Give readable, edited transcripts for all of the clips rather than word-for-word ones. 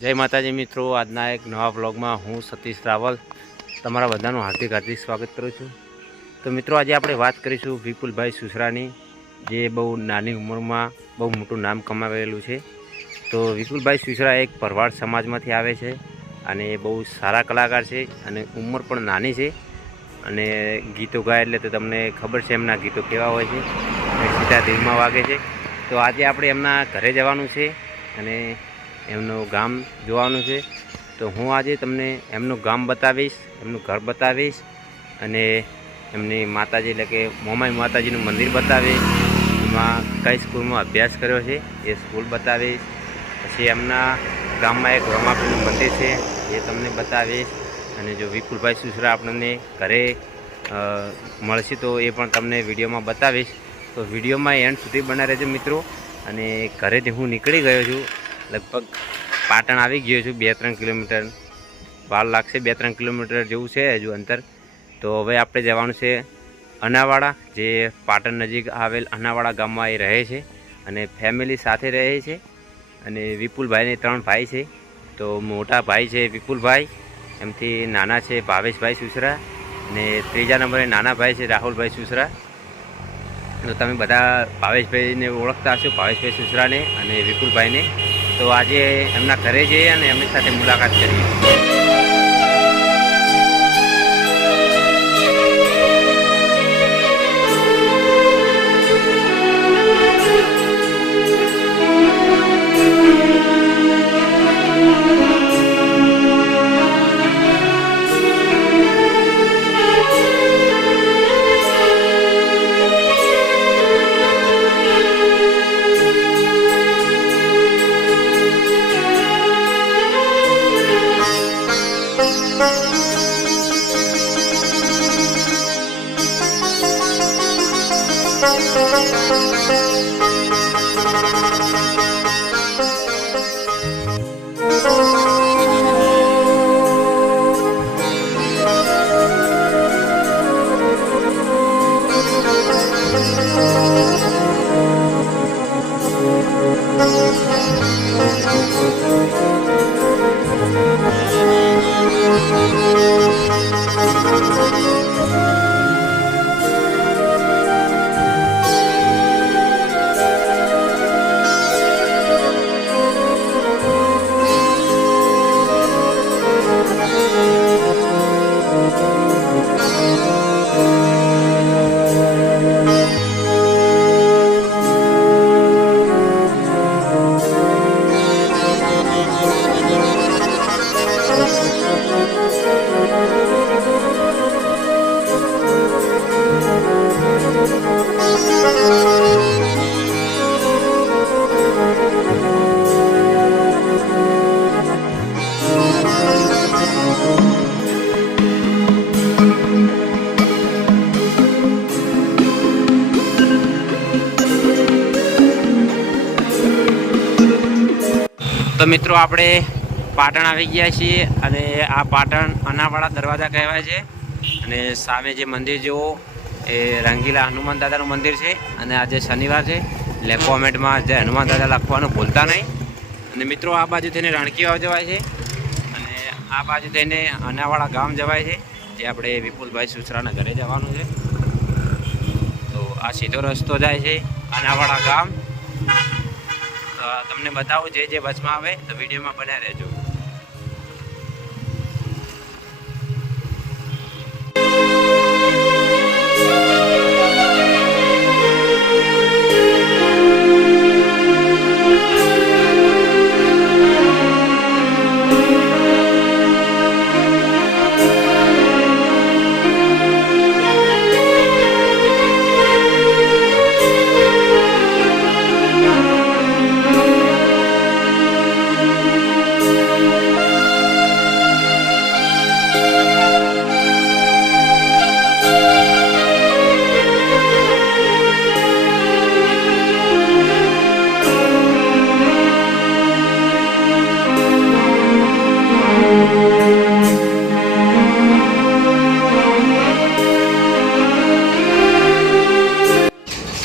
જય માતાજી મિત્રો, આજના એક નવા બ્લોગમાં હું સતીશ રાવલ તમારા બધાનું હાર્દિક સ્વાગત કરું છું। તો મિત્રો, આજે આપણે વાત કરીશું વિપુલભાઈ સુસરાની, જે બહુ નાની ઉંમરમાં બહુ મોટું નામ કમાવેલું છે। તો વિપુલભાઈ સુસરા એક ભરવાડ સમાજમાંથી આવે છે અને બહુ સારા કલાકાર છે અને ઉંમર પણ નાની છે અને ગીતો ગાય એટલે તો તમને ખબર છે એમના ગીતો કેવા હોય છે, સીધા દિલમાં વાગે છે। તો આજે આપણે એમના ઘરે જવાનું છે અને એમનું ગામ જોવાનું છે। તો હું આજે તમને એમનું ગામ બતાવીશ, એમનું ઘર બતાવીશ અને એમની માતાજી એટલે કે મોમાઈ માતાજીનું મંદિર બતાવીશ, એમાં કઈ સ્કૂલમાં અભ્યાસ કર્યો છે એ સ્કૂલ બતાવીશ। પછી એમના ગામમાં એક રમાપીરનું મંદિર છે એ તમને બતાવીશ અને જો વિપુલભાઈ સુસરા આપણને ઘરે મળશે તો એ પણ તમને વિડીયોમાં બતાવીશ। તો વિડીયોમાં એન્ડ સુધી બના રહેજો મિત્રો। અને ઘરેથી હું નીકળી ગયો છું, લગભગ પાટણ આવી ગયો છું। 2-3 કિલોમીટર વાર લાગશે, 2-3 કિલોમીટર જેવું છે હજુ અંતર। તો હવે આપણે જવાનું છે અનાવાડા, જે પાટણ નજીક આવેલ અનાવાડા ગામમાં એ રહે છે અને ફેમિલી સાથે રહે છે। અને વિપુલભાઈને 3 ભાઈ છે। તો મોટા ભાઈ છે વિપુલભાઈ, એમથી નાના છે ભાવેશભાઈ સુસરા અને ત્રીજા નંબરે નાના ભાઈ છે રાહુલભાઈ સુસરા। તો તમે બધા ભાવેશભાઈને ઓળખતા હશો, ભાવેશભાઈ સુસરાને અને વિપુલભાઈને। તો આજે એમના ઘરે જઈએ અને એમની સાથે મુલાકાત કરીએ। તો મિત્રો, આપણે પાટણ આવી ગયા છીએ અને આ પાટણ અનાવાડા દરવાજા કહેવાય છે। અને સામે જે મંદિર જુઓ એ રંગીલા હનુમાન દાદાનું મંદિર છે। અને આજે શનિવાર છે એટલે કોમેન્ટમાં જે હનુમાન દાદા લખવાનું ભૂલતા નહીં। અને મિત્રો, આ બાજુ થઈને રણકીવાવ જવાય છે અને આ બાજુ થઈને અનાવાડા ગામ જવાય છે, જે આપણે વિપુલભાઈ સુસરાના ઘરે જવાનું છે। તો આ સીધો રસ્તો જાય છે અનાવાડા ગામ। તમને બતાવું જે બસમાં આવે તો વિડીયોમાં બન્યા રહેજો।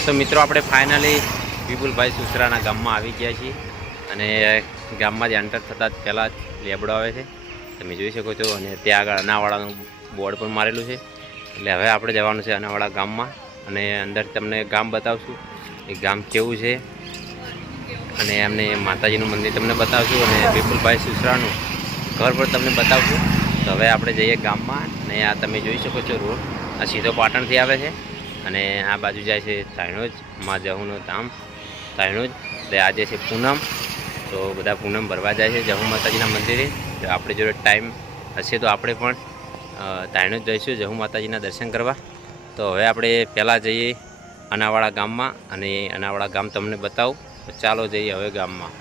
તો મિત્રો, આપણે ફાઇનલી વિપુલભાઈ સુસરાના ગામમાં આવી ગયા છીએ અને ગામમાં જ એન્ટર થતાં જ પહેલાં જ લેબડો આવે છે, તમે જોઈ શકો છો. અને ત્યાં આગળ અનાવાડાનું બોર્ડ પણ મારેલું છે. એટલે હવે આપણે જવાનું છે અનાવાડા ગામમાં, અને અંદર તમને ગામ બતાવશું એ ગામ કેવું છે, અને એમને માતાજીનું મંદિર તમને બતાવશું, અને વિપુલભાઈ સુસરાનું ઘર પર તમને બતાવશું. તો હવે આપણે જઈએ ગામમાં. અને આ તમે જોઈ શકો છો રોડ આ સીધો પાટણથી આવે છે, અને આ બાજુ જાય છે તાયણોજ, માં જહુનું ધામ તાયણોજ. એટલે આજે છે પૂનમ, તો બધા પૂનમ ભરવા જાય છે જહુ માતાજીના મંદિરે. તો આપણે જોડે ટાઈમ હશે તો આપણે પણ તાયણોજ જઈશું જહુ માતાજીના દર્શન કરવા. તો હવે આપણે પહેલાં જઈએ અનાવાડા ગામમાં, અને અનાવાડા ગામ તમને બતાવું. તો ચાલો જઈએ હવે ગામમાં.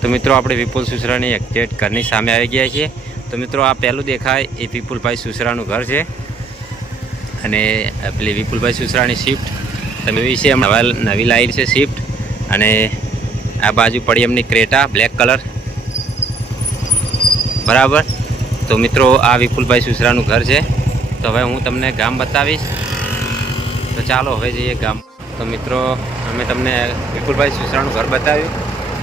તો મિત્રો આપણે વિપુલ સુસરાની એક્ઝેક્ટ ઘરની સામે આવી ગયા છીએ. તો મિત્રો આ પહેલું દેખાય એ વિપુલભાઈ સુસરાનું ઘર છે, અને પેલી વિપુલભાઈ સુસરાની શિફ્ટ તમે એવી છે, નવી લાઈન છે શિફ્ટ. અને આ બાજુ પડી એમની ક્રેટા બ્લેક કલર, બરાબર. તો મિત્રો આ વિપુલભાઈ સુસરાનું ઘર છે. તો હવે હું તમને ગામ બતાવીશ. તો ચાલો હવે જઈએ ગામ. તો મિત્રો અમે તમને વિપુલભાઈ સુસરાનું ઘર બતાવ્યું,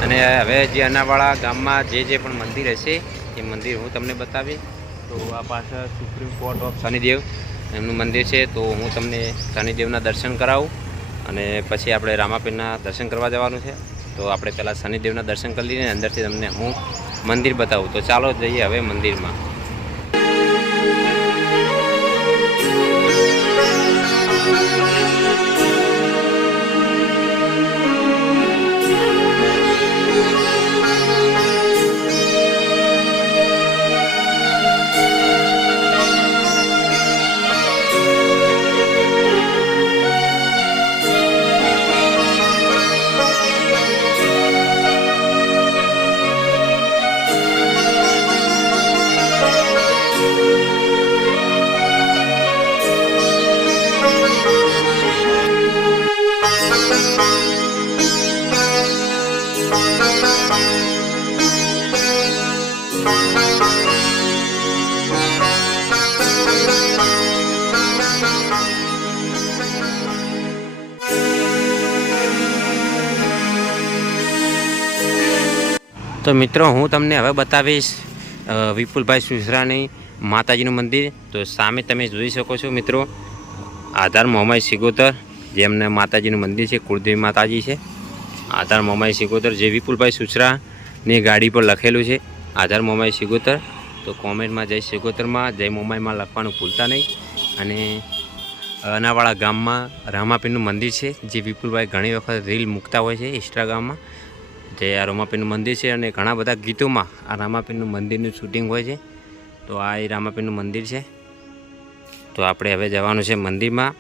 અને હવે જે અનાવાડા ગામમાં જે પણ મંદિર હશે એ મંદિર હું તમને બતાવીશ. તો આ પાછળ સુપ્રીમ કોર્ટ ઓફ શનિદેવ એમનું મંદિર છે, તો હું તમને શનિદેવના દર્શન કરાવું, અને પછી આપણે રામાપીરના દર્શન કરવા જવાનું છે. તો આપણે પહેલાં શનિદેવના દર્શન કરી લઈને અંદરથી તમને હું મંદિર બતાવું. તો ચાલો જઈએ હવે મંદિરમાં. તો મિત્રો હું તમને હવે બતાવીશ વિપુલભાઈ સુસરાની માતાજીનું મંદિર. તો સામે તમે જોઈ શકો છો મિત્રો, આધાર મોમાઈ સિગોતર, જે એમને માતાજીનું મંદિર છે, કુળદેવી માતાજી છે. આધાર મોમાઈ સિગોતર, જે વિપુલભાઈ સુસરાની ગાડી પર લખેલું છે આધાર મોમાઈ સિગોતર. તો કોમેન્ટમાં જય સિગોતરમાં જય મોમાઈમાં લખવાનું ભૂલતા નહીં. અને અનાવાડા ગામમાં રામાપીરનું મંદિર છે, જે વિપુલભાઈ ઘણી વખત રીલ મૂકતા હોય છે ઇન્સ્ટાગ્રામમાં, જે આ રામાપીરનું મંદિર છે. અને ઘણા બધા ગીતોમાં આ રામાપીરનું મંદિરનું શૂટિંગ હોય છે. તો આ એ રામાપીરનું મંદિર છે. તો આપણે હવે જવાનું છે મંદિરમાં.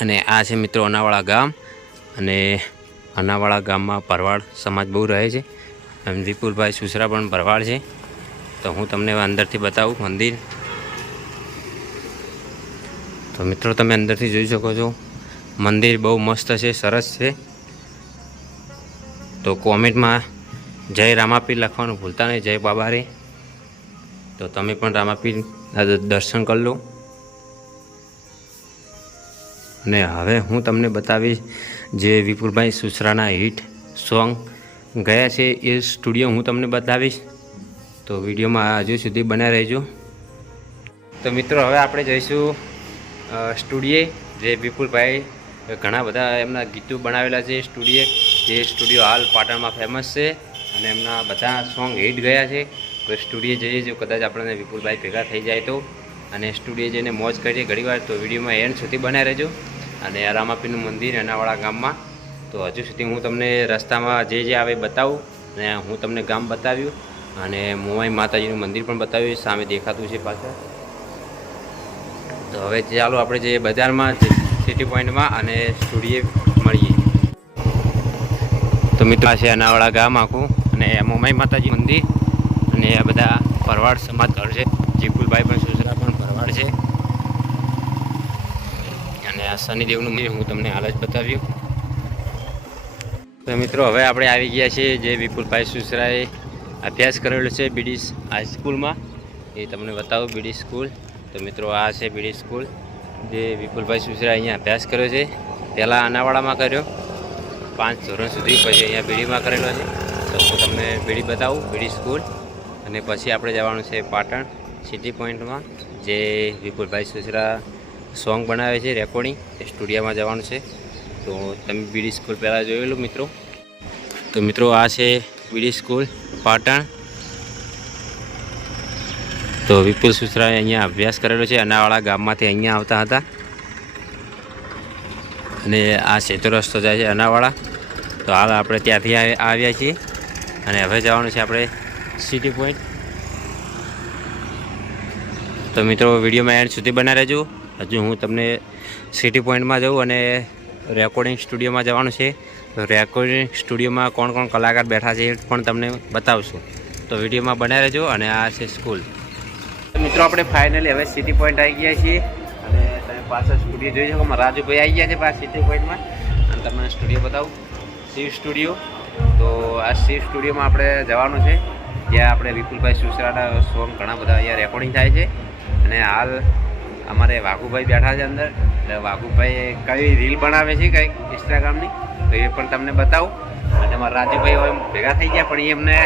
અને આ છે મિત્રો અનાવાડા ગામ, અને અનાવાડા ગામમાં ભરવાડ સમાજ બહુ રહે છે, અને વિપુલભાઈ સુસરા પણ ભરવાડ છે. તો હું તમને અંદરથી બતાવું મંદિર. તો મિત્રો તમે અંદરથી જોઈ શકો છો, મંદિર બહુ મસ્ત છે, સરસ છે. તો કોમેન્ટમાં જય રામાપીર લખવાનું ભૂલતા નહીં, જય બાબા રે. તો તમે પણ રામાપીર દર્શન કરી લો. અને હવે હું તમને બતાવીશ જે વિપુલભાઈ સુસરાના હિટ સોંગ ગયા છે એ સ્ટુડિયો હું તમને બતાવીશ. તો વિડીયોમાં હજુ સુધી બન્યા રહેજો. તો મિત્રો હવે આપણે જઈશું સ્ટુડિયે, જે વિપુલભાઈ ઘણા બધા એમના ગીતો બનાવેલા છે સ્ટુડિયે. જે સ્ટુડિયો હાલ પાટણમાં ફેમસ છે, અને એમના બધા સોંગ હિટ ગયા છે. તો સ્ટુડિયો જઈએ, જો કદાચ આપણને વિપુલભાઈ ભેગા થઈ જાય તો, અને સ્ટુડિયો જઈને મોજ કરીએ ઘણીવાર. તો વિડીયોમાં એન્ડ સુધી બનાવી રહેજો. અને રામાપીરનું મંદિર અનાવાડા ગામમાં. તો હજુ સુધી હું તમને રસ્તામાં જે આવે બતાવું, અને હું તમને ગામ બતાવ્યું, અને મોમાઈ માતાજીનું મંદિર પણ બતાવ્યું, સામે દેખાતું છે પાછળ. તો હવે ચાલો આપણે જે બજારમાં સિટી પોઈન્ટમાં અને સ્ટુડિયો મળીએ. તો મિત્રો આ છે અનાવાડા ગામ આખું, અને મોમાઈ માતાજી મંદિર, અને આ બધા ભરવાડ સમાજ ઘર છે. વિપુલભાઈ પણ સુસરા પણ ભરવાડ છે. અને આ શનિદેવનું મંદિર હું તમને હાલ જ બતાવ્યું. તો મિત્રો હવે આપણે આવી ગયા છીએ જે વિપુલભાઈ સુસરાએ અભ્યાસ કરેલો છે બીડી હાઈસ્કૂલમાં, એ તમને બતાવું બીડી સ્કૂલ. તો મિત્રો આ છે બીડી સ્કૂલ, જે વિપુલભાઈ સુસરા અહીંયા અભ્યાસ કર્યો છે. પહેલાં અનાવાડામાં કર્યો 5 ધોરણ સુધી, પછી અહીંયા બીડીમાં કરેલો છે. તો હું તમને બીડી બતાવું, બીડી સ્કૂલ. અને પછી આપણે જવાનું છે પાટણ સિટી પોઈન્ટમાં, જે વિપુલભાઈ સુસરા સોંગ બનાવે છે રેકોર્ડિંગ, એ સ્ટુડિયોમાં જવાનું છે. તો તમે બીડી સ્કૂલ પહેલાં જોયેલું મિત્રો. તો મિત્રો આ છે બીડી સ્કૂલ પાટણ. તો વિપુલ સુસરાએ અહીંયા અભ્યાસ કરેલો છે. અનાવાડા ગામમાંથી અહીંયા આવતા હતા, અને આ સેતો રસ્તો જાય છે અનાવાડા. તો હાલ આપણે ત્યાંથી આવ્યા છીએ, અને હવે જવાનું છે આપણે સિટી પોઈન્ટ. તો મિત્રો વિડીયોમાં એન્ડ સુધી બના રહેજો. હજુ હું તમને સિટી પોઈન્ટમાં જાઉં અને રેકોર્ડિંગ સ્ટુડિયોમાં જવાનું છે. તો રેકોર્ડિંગ સ્ટુડિયોમાં કોણ કોણ કલાકાર બેઠા છે એ પણ તમને બતાવશું. તો વિડીયોમાં બનાવી રહેજો. અને આ છે સ્કૂલ. મિત્રો આપણે ફાઇનલી હવે સિટી પોઈન્ટ આવી ગયા છીએ, અને તમે પાછળ સ્ટુડિયો જોઈ શકો. રાજુભાઈ આવી ગયા છે પાછળ સિટી પોઈન્ટમાં, અને તમને સ્ટુડિયો બતાવું, શિવ સ્ટુડિયો. તો આ શિવ સ્ટુડિયોમાં આપણે જવાનું છે, જ્યાં આપણે વિપુલભાઈ સુસરાના સોંગ ઘણા બધા અહીંયા રેકોર્ડિંગ થાય છે. અને હાલ અમારે વાઘુભાઈ બેઠા છે અંદર. એટલે વાઘુભાઈ કઈ રીલ બનાવે છે કંઈક ઇન્સ્ટાગ્રામની, તો એ પણ તમને બતાવું. અને અમારા રાજુભાઈ હવે ભેગા થઈ ગયા, પણ એ એમને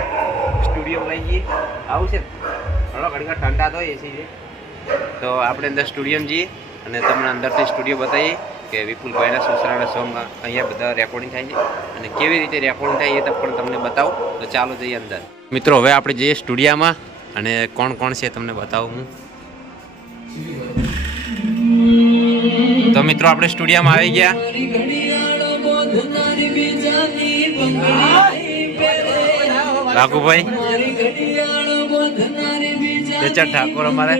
સ્ટુડિયો લઈ જઈએ. આવું છે થોડો ઘણી વાર ઠંડા તો એસી છે. તો આપણે અંદર સ્ટુડિયોમાં જઈએ અને તમને અંદરથી સ્ટુડિયો બતાવીએ કે વિપુલભાઈના સુસરાના સોંગ અહીંયા બધા રેકોર્ડિંગ થાય છે, અને કેવી રીતે રેકોર્ડિંગ થાય એ પણ તમને બતાવું. તો ચાલો જઈએ અંદર. મિત્રો હવે આપણે જઈએ સ્ટુડિયોમાં, અને કોણ કોણ છે તમને બતાવું હું. તો મિત્રો આપણે સ્ટુડિયોમાં આવી ગયા. રાઘુભાઈ બેચા ઠાકોર અમારે.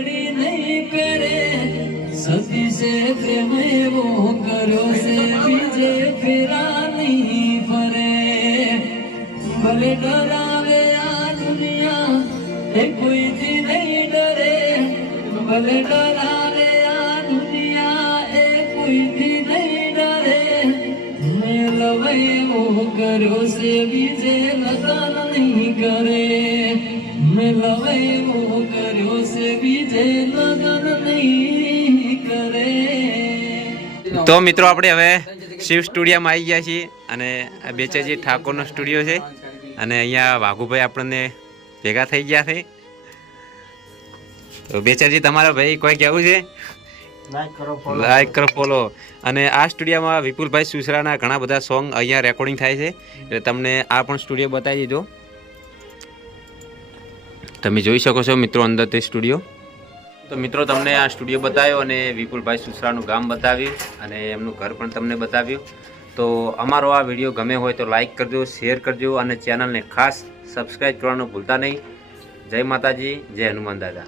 સતી સે પ્રેમ એવો કર્યો છે બીજે ફેરા નહીં ફરે. ભલે ડરાવે આ દુનિયા એ કોઈથી નહીં ડરે. ભલે ડરાવે આ દુનિયા એ કોઈથી નહીં ડરે. મેં લવ એવો કર્યો છે બીજે લગન નહીં કરે. મેં લવ એવો કર્યો છે બીજે લગન નહીં કરે. તો મિત્રો આપણે હવે શિવ સ્ટુડિયોમાં આવી ગયા છીએ, અને બેચાજી ઠાકોરનો સ્ટુડિયો છે, અને અહીંયા વાઘુભાઈ આપણને ભેગા થઈ ગયા છે. તો બેચાજી તમારા ભાઈ કોઈ કહેવું છે? લાઈક કરો, ફોલો. અને આ સ્ટુડિયોમાં વિપુલભાઈ સુસરાના ઘણા બધા સોંગ અહીંયા રેકોર્ડિંગ થાય છે, એટલે તમને આ પણ સ્ટુડિયો બતાવી દીધો. તમે જોઈ શકો છો મિત્રો અંદર તે સ્ટુડિયો. તો મિત્રો તમને આ સ્ટુડિયો બતાવ્યો, અને વિપુલભાઈ સુસરાનું ગામ બતાવ્યું, અને એમનું ઘર પણ તમને બતાવ્યું. તો અમારો આ વિડીયો ગમે હોય તો લાઈક કરજો, શેર કરજો, અને ચેનલને ખાસ સબસ્ક્રાઈબ કરવાનું ભૂલતા નહીં. જય માતાજી, જય હનુમાન દાદા.